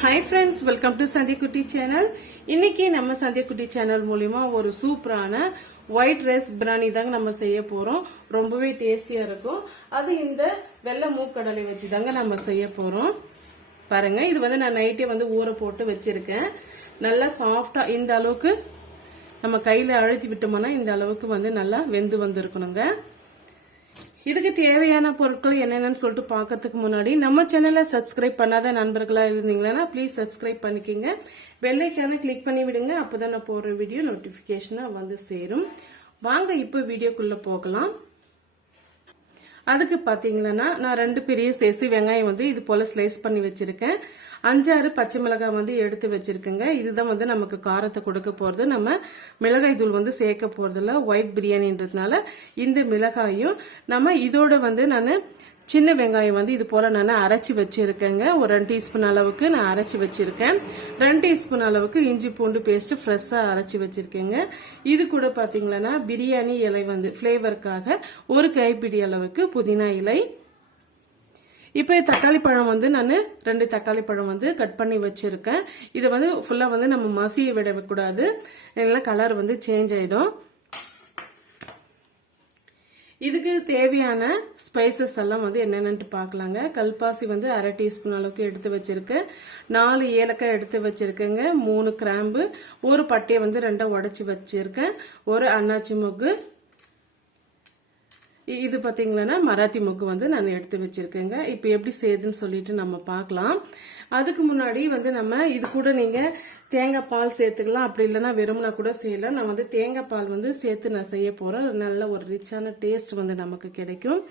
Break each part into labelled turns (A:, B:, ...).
A: Hi friends welcome to Sandhiyakutty channel இன்னைக்கு நம்ம Sandhiyakutty channel மூலிமா ஒரு சூப்பரான ஒயிட் ரைஸ் பிரியாணி தாங்க நம்ம செய்ய போகிறோம் ரொம்பவே டேஸ்டியாக இருக்கும். அது இந்த வெள்ளை மூக்கடலை வச்சு தாங்க நம்ம செய்ய போகிறோம் பாருங்க இது வந்து நான் நைட்டே வந்து ஊற போட்டு வச்சிருக்கேன். நல்லா சாஃப்டாக இந்த அளவுக்கு நம்ம கையில் அழுத்தி விட்டோம்னா இந்த அளவுக்கு வந்து நல்லா வெந்து வந்திருக்கணுங்க. இதுக்கு தேவையான பொருட்கள் என்னென்னு சொல்லிட்டு பார்க்கறதுக்கு முன்னாடி நம்ம சேனலை சப்ஸ்கிரைப் பண்ணாத நண்பர்களாக இருந்தீங்கன்னா ப்ளீஸ் சப்ஸ்கிரைப் பண்ணிக்கோங்க. வெள்ளைக்கான கிளிக் பண்ணி விடுங்க அப்போதான் நான் போடுற வீடியோ நோட்டிஃபிகேஷனாக வந்து சேரும். வாங்க இப்போ வீடியோக்குள்ளே போகலாம். அதுக்கு பார்த்தீங்கன்னா நான் ரெண்டு பெரிய சேசி வெங்காயம் வந்து இது போல ஸ்லைஸ் பண்ணி வச்சிருக்கேன். அஞ்சாறு பச்சை மிளகாய் வந்து எடுத்து வச்சிருக்கேங்க. இதுதான் வந்து நமக்கு காரத்தை கொடுக்க போறது. நம்ம மிளகாய் தூள் வந்து சேர்க்க போறதில்ல. ஒயிட் பிரியாணின்றதுனால இந்த மிளகாயும் நம்ம இதோட வந்து நான் சின்ன வெங்காயம் வந்து இது போல நான் அரைச்சி வச்சிருக்கேங்க. ஒரு ரெண்டு டீஸ்பூன் அளவுக்கு நான் அரைச்சி வச்சிருக்கேன். ரெண்டு டீஸ்பூன் அளவுக்கு இஞ்சி பூண்டு பேஸ்ட் ஃப்ரெஷ்ஷாக அரைச்சி வச்சிருக்கேங்க. இது கூட பாத்தீங்கன்னா பிரியாணி இலை வந்து ஃப்ளேவருக்காக ஒரு கைப்பிடி அளவுக்கு புதினா இலை. இப்போ தக்காளி பழம் வந்து நான் ரெண்டு தக்காளி பழம் வந்து கட் பண்ணி வச்சிருக்கேன். இதை வந்து ஃபுல்லாக வந்து நம்ம மசிய விடக்கூடாது இல்லைன்னா கலர் வந்து சேஞ்ச் ஆயிடும். இதுக்கு தேவையான ஸ்பைசஸ் எல்லாம் வந்து என்னென்னு பார்க்கலாங்க. கல்பாசி வந்து அரை டீஸ்பூன் அளவுக்கு எடுத்து வச்சிருக்கேன் நாலு ஏலக்காய் எடுத்து வச்சிருக்கேங்க. மூணு கிராம்பு. ஒரு பட்டையை வந்து ரெண்டாக உடச்சி வச்சிருக்கேன். ஒரு அன்னாச்சி மொக்கு. இது பாத்தீங்கன்னா மராத்தி முக்கு வந்து நான் எடுத்து வச்சுருக்கேங்க. இப்போ எப்படி செய்யுதுன்னு சொல்லிட்டு நம்ம பார்க்கலாம் அதுக்கு முன்னாடி வந்து நம்ம இது கூட நீங்கள் தேங்காய் பால் சேர்த்துக்கலாம். அப்படி இல்லைன்னா வெறும்னா கூட செய்யலாம். நான் வந்து தேங்காய் பால் வந்து சேர்த்து நான் செய்ய போகிறேன் நல்ல ஒரு ரிச்சான டேஸ்ட் வந்து நமக்கு கிடைக்கும்.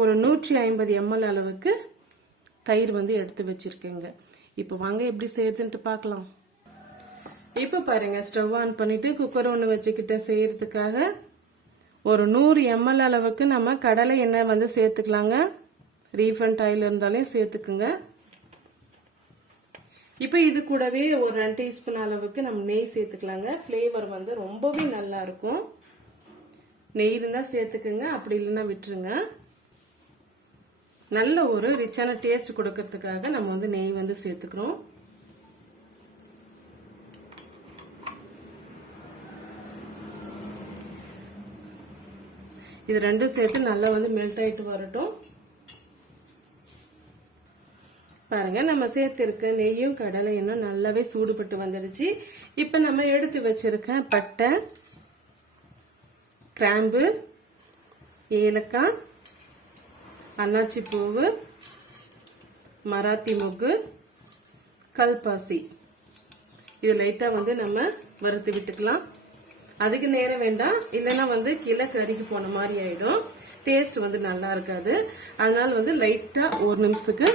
A: ஒரு நூற்றி ஐம்பது எம்எல் அளவுக்கு தயிர் வந்து எடுத்து வச்சிருக்கேங்க. இப்போ வாங்க எப்படி செய்யுதுன்ட்டு பார்க்கலாம் இப்போ பாருங்கள் ஸ்டவ் ஆன் பண்ணிவிட்டு குக்கர் ஒன்று வச்சுக்கிட்டேன் செய்கிறதுக்காக ஒரு நூறு எம்எல் அளவுக்கு நம்ம கடலை எண்ணெய் வந்து சேர்த்துக்கலாங்க. ரீஃபண்ட் ஆயில் இருந்தாலும் சேர்த்துக்குங்க. இப்போ இது கூடவே ஒரு ரெண்டு டீஸ்பூன் அளவுக்கு நம்ம நெய் சேர்த்துக்கலாங்க. ஃப்ளேவர் வந்து ரொம்பவே நல்லா இருக்கும். நெய் இருந்தால் சேர்த்துக்குங்க. அப்படி இல்லைன்னா விட்டுருங்க. நல்ல ஒரு ரிச்சான டேஸ்ட் கொடுக்கறதுக்காக நம்ம வந்து நெய் வந்து சேர்த்துக்கிறோம். இது ரெண்டும் சேர்த்து நல்லா வந்து மெல்ட் ஆயிட்டு வரட்டும். பாருங்க நம்ம சேர்த்திருக்க நெய்யும் கடலை நல்லாவே சூடுபட்டு வந்துடுச்சு. இப்ப நம்ம எடுத்து வச்சிருக்க பட்டை கிராம்பு ஏலக்காய் அன்னாச்சி பூவு மராத்தி மொக்கு கல்பாசி. இது லைட்டா வந்து நம்ம வறுத்து விட்டுக்கலாம். அதுக்கு நேரம் வேண்டாம். இல்லைன்னா வந்து கீழே கறிக்கு போன மாதிரி ஆயிடும். டேஸ்ட் வந்து நல்லா இருக்காது. அதனால வந்து லைட்டா ஒரு நிமிஷத்துக்கு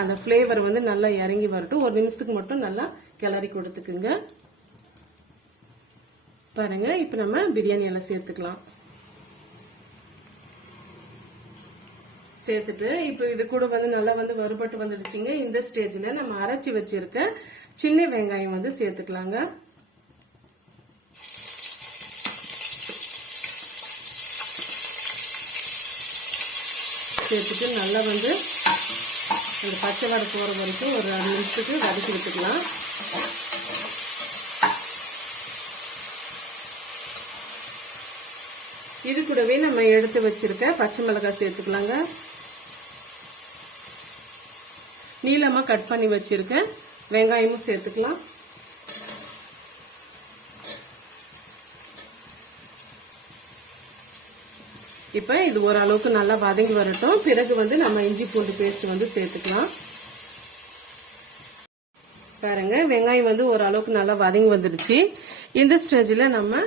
A: அந்த ஃப்ளேவர் வந்து நல்லா இறங்கி வரட்டும். ஒரு நிமிஷத்துக்கு மட்டும் நல்லா கிளறி கொடுத்துக்குங்க. பாருங்க இப்போ நம்ம பிரியாணி எல்லாம் சேர்த்துக்கலாம். சேர்த்துட்டு இப்போ இது கூட வந்து நல்லா வந்து வறுபட்டு வந்துடுச்சுங்க. இந்த ஸ்டேஜில் நம்ம அரைச்சி வச்சிருக்க சின்ன வெங்காயம் வந்து சேர்த்துக்கலாங்க. சேர்த்துட்டு நல்லா வந்து அந்த பச்சை வடை போகிற வரைக்கும் ஒரு அஞ்சு நிமிஷத்துக்கு வதக்கி விட்டுக்கலாம். இது கூடவே நம்ம எடுத்து வச்சிருக்க பச்சை மிளகாய் சேர்த்துக்கலாங்க. நீளமாக கட் பண்ணி வச்சிருக்கேன் வெங்காயமும் சேர்த்துக்கலாம். இப்போ இது ஓரளவுக்கு நல்லா வதங்கி வரட்டும். பிறகு வந்து நம்ம இஞ்சி பூண்டு பேஸ்ட் வந்து சேர்த்துக்கலாம். பாருங்க வெங்காயம் வந்து ஓரளவுக்கு நல்லா வதங்கி வந்துடுச்சு. இந்த ஸ்டேஜில் நம்ம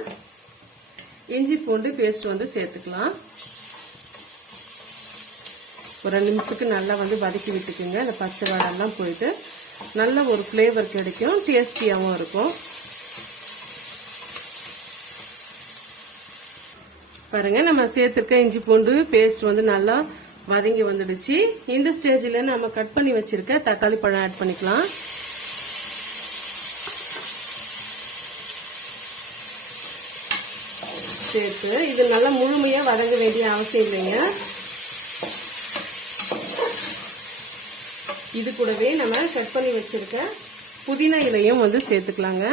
A: இஞ்சி பூண்டு பேஸ்ட் வந்து சேர்த்துக்கலாம். ஒரு ரெண்டு நிமிஷத்துக்கு நல்லா வந்து வதக்கி விட்டுக்குங்க. அந்த பச்சை வாடெல்லாம் போயிட்டு நல்ல ஒரு ஃப்ளேவர் கிடைக்கும். டேஸ்டியாகவும் இருக்கும். பாருங்க நம்ம சேர்த்துருக்க இஞ்சி பூண்டு பேஸ்ட் வந்து நல்லா வதங்கி வந்துடுச்சு. இந்த ஸ்டேஜில் நம்ம கட் பண்ணி வச்சிருக்க தக்காளி பழம் ஆட் பண்ணிக்கலாம். சேர்த்து இது நல்லா முழுமையா வதங்க வேண்டிய அவசியம் இல்லைங்க. இது கூடவே நம்ம கட் பண்ணி வச்சிருக்க புதினா இலையும் வந்து சேர்த்துக்கலாங்க.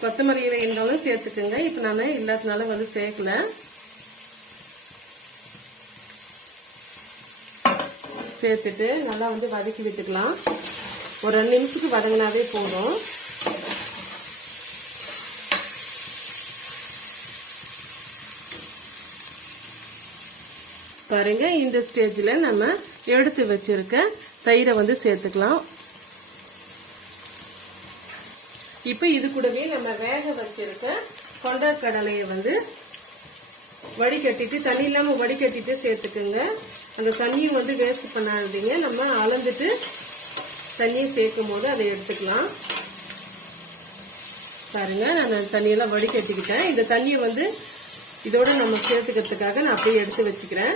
A: கொத்தமல்லி இலை இருந்தாலும் சேர்த்துக்குங்க. இப்போ நான் இல்லாதனால வந்து சேர்க்கல. சேர்த்துட்டு நல்லா வந்து வதக்கி விட்டுக்கலாம். ஒரு ரெண்டு நிமிஷத்துக்கு வதங்கினாவே போதும். பாருங்க இந்த ஸ்டேஜில் நம்ம எடுத்து வச்சிருக்க தயிரை வந்து சேர்த்துக்கலாம். இப்போ இது கூடவே நம்ம வேக வச்சிருக்க கொண்டக்கடலையை வந்து வடிகட்டிட்டு தண்ணி இல்லாம வடிகட்டிட்டு சேர்த்துக்குங்க. அந்த தண்ணியும் வந்து வேஸ்ட் பண்ணாதீங்க. நம்ம அளந்துட்டு தண்ணியை சேர்க்கும் போது அதை எடுத்துக்கலாம். பாருங்க நான் தண்ணியெல்லாம் வடிகட்டிக்கிட்டேன். இந்த தண்ணியை வந்து இதோட நம்ம சேர்த்துக்கிறதுக்காக நான் அப்படியே எடுத்து வச்சுக்கிறேன்.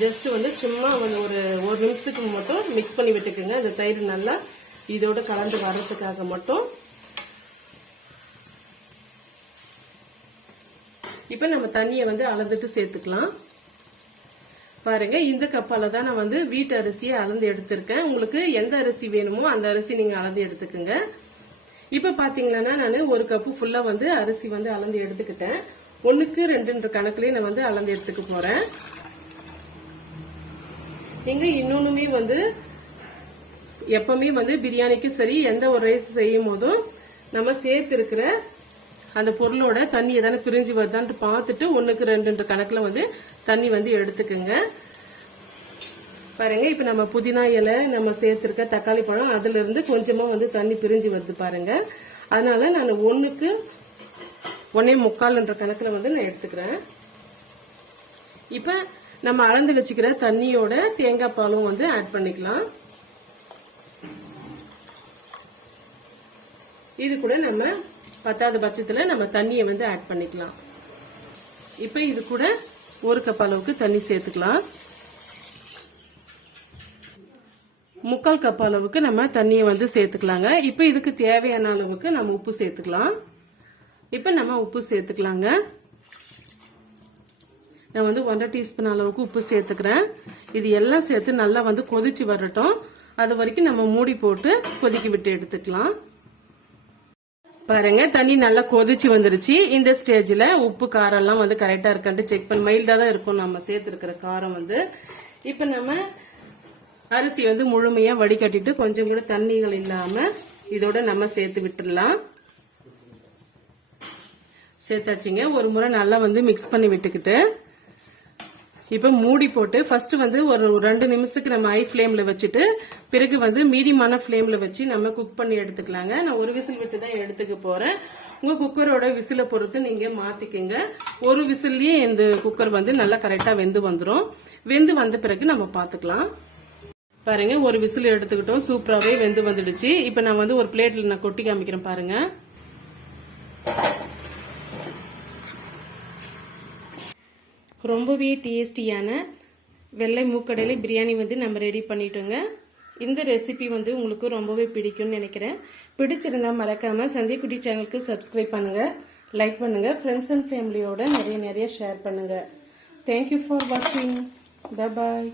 A: ஜஸ்ட் வந்து சும்மா ஒரு ஒரு ஒரு நிமிஷத்துக்கு மட்டும் மிக்ஸ் பண்ணி விட்டுக்குங்க. அந்த தயிர் நல்லா இதோட கலந்து வர்றதுக்காக மட்டும். இப்போ நம்ம தண்ணியை வந்து அளந்துட்டு சேர்த்துக்கலாம். பாருங்க இந்த கப்பால தான் நான் வந்து வீட்டு அரிசியை அளந்து எடுத்திருக்கேன். உங்களுக்கு எந்த அரிசி வேணுமோ அந்த அரிசி நீங்க அளந்து எடுத்துக்கோங்க. இப்ப பாத்தீங்கன்னா நான் ஒரு கப்பு ஃபுல்லா வந்து அரிசி வந்து அளந்து எடுத்துக்கிட்டேன். ஒன்னுக்கு ரெண்டுன்ற கணக்குலயே நான் வந்து அளந்து எடுத்துக்க போறேன். நீங்க இன்னொன்னுமே வந்து எப்பவுமே வந்து பிரியாணிக்கும் சரி எந்த ஒரு ரைஸ் செய்யும் போதும் நம்ம சேர்த்து இருக்கிற அந்த பொருளோட தண்ணி எதான பிரிஞ்சு வருதான்ட்டு பார்த்துட்டு ஒன்றுக்கு ரெண்டுன்ற கணக்குல வந்து தண்ணி வந்து எடுத்துக்கோங்க. பாருங்க இப்ப நம்ம புதினா இலை நம்ம சேர்த்திருக்க தக்காளி பழம் அதுல இருந்து கொஞ்சமா வந்து தண்ணி பிரிஞ்சு வருது பாருங்க. அதனால நான் ஒண்ணுக்கு ஒன்னே முக்கால்ன்ற கணக்குல வந்து நான் எடுத்துக்கிறேன். இப்ப நம்ம அளந்து வச்சுக்கிற தண்ணியோட தேங்காய் பாலும் வந்து ஆட் பண்ணிக்கலாம். இது கூட நம்ம பத்தாவது பட்சத்தில் நம்ம தண்ணியை வந்து ஆட் பண்ணிக்கலாம். இப்போ இது கூட ஒரு கப் அளவுக்கு தண்ணி சேர்த்துக்கலாம். முக்கால் கப் அளவுக்கு நம்ம தண்ணியை வந்து சேர்த்துக்கலாங்க. இப்போ இதுக்கு தேவையான அளவுக்கு நம்ம உப்பு சேர்த்துக்கலாம். இப்போ நம்ம உப்பு சேர்த்துக்கலாங்க. நான் வந்து ஒன்றரை டீஸ்பூன் அளவுக்கு உப்பு சேர்த்துக்கிறேன். இது எல்லாம் சேர்த்து நல்லா வந்து கொதிச்சு வரட்டும். அது வரைக்கும் நம்ம மூடி போட்டு கொதிக்க விட்டு எடுத்துக்கலாம். பாருங்க தண்ணி நல்லா கொதிச்சு வந்துருச்சு. இந்த ஸ்டேஜ்ல உப்பு காரம் எல்லாம் வந்து கரெக்டா இருக்கான்ட்டு செக் பண்ணி மைல்டா தான் இருக்கும் நம்ம சேர்த்துருக்கிற காரம் வந்து. இப்ப நம்ம அரிசி வந்து முழுமையா வடிகட்டிட்டு கொஞ்சம் கூட தண்ணிகள் இல்லாம இதோட நம்ம சேர்த்து விட்டுடலாம். சேர்த்தாச்சுங்க. ஒரு முறை நல்லா வந்து மிக்ஸ் பண்ணி விட்டுக்கிட்டு. இப்ப மூடி போட்டு ஃபர்ஸ்ட் வந்து ஒரு ரெண்டு நிமிஷத்துக்கு நம்ம ஹை ஃப்ளேமில் வச்சுட்டு பிறகு வந்து மீடியமான ஃப்ளேமில் வச்சு நம்ம குக் பண்ணி எடுத்துக்கலாங்க. நான் ஒரு விசில் விட்டு தான் எடுத்துக்க போறேன். உங்க குக்கரோட விசிலை பொறுத்து நீங்க மாத்திக்கங்க. ஒரு விசில்லயே இந்த குக்கர் வந்து நல்லா கரெக்டா வெந்து வந்துடும் வெந்து வந்த பிறகு நம்ம பாத்துக்கலாம். பாருங்க ஒரு விசில் எடுத்துக்கிட்டோம். சூப்பராகவே வெந்து வந்துடுச்சு. இப்போ நான் வந்து ஒரு பிளேட்ல நான் கொட்டி காமிக்கிறேன் பாருங்க. ரொம்பவே டேஸ்டியான வெள்ளை மூக்கடலை பிரியாணி வந்து நம்ம ரெடி பண்ணிட்டோங்க. இந்த ரெசிபி வந்து உங்களுக்கு ரொம்பவே பிடிக்கும்னு நினைக்கிறேன். பிடிச்சிருந்தா மறக்காமல் சந்திக்குட்டி சேனலுக்கு சப்ஸ்கிரைப் பண்ணுங்கள் லைக் பண்ணுங்கள் ஃப்ரெண்ட்ஸ் அண்ட் ஃபேமிலியோட நிறைய நிறைய ஷேர் பண்ணுங்கள் தேங்க்யூ ஃபார் வாட்சிங் பாய்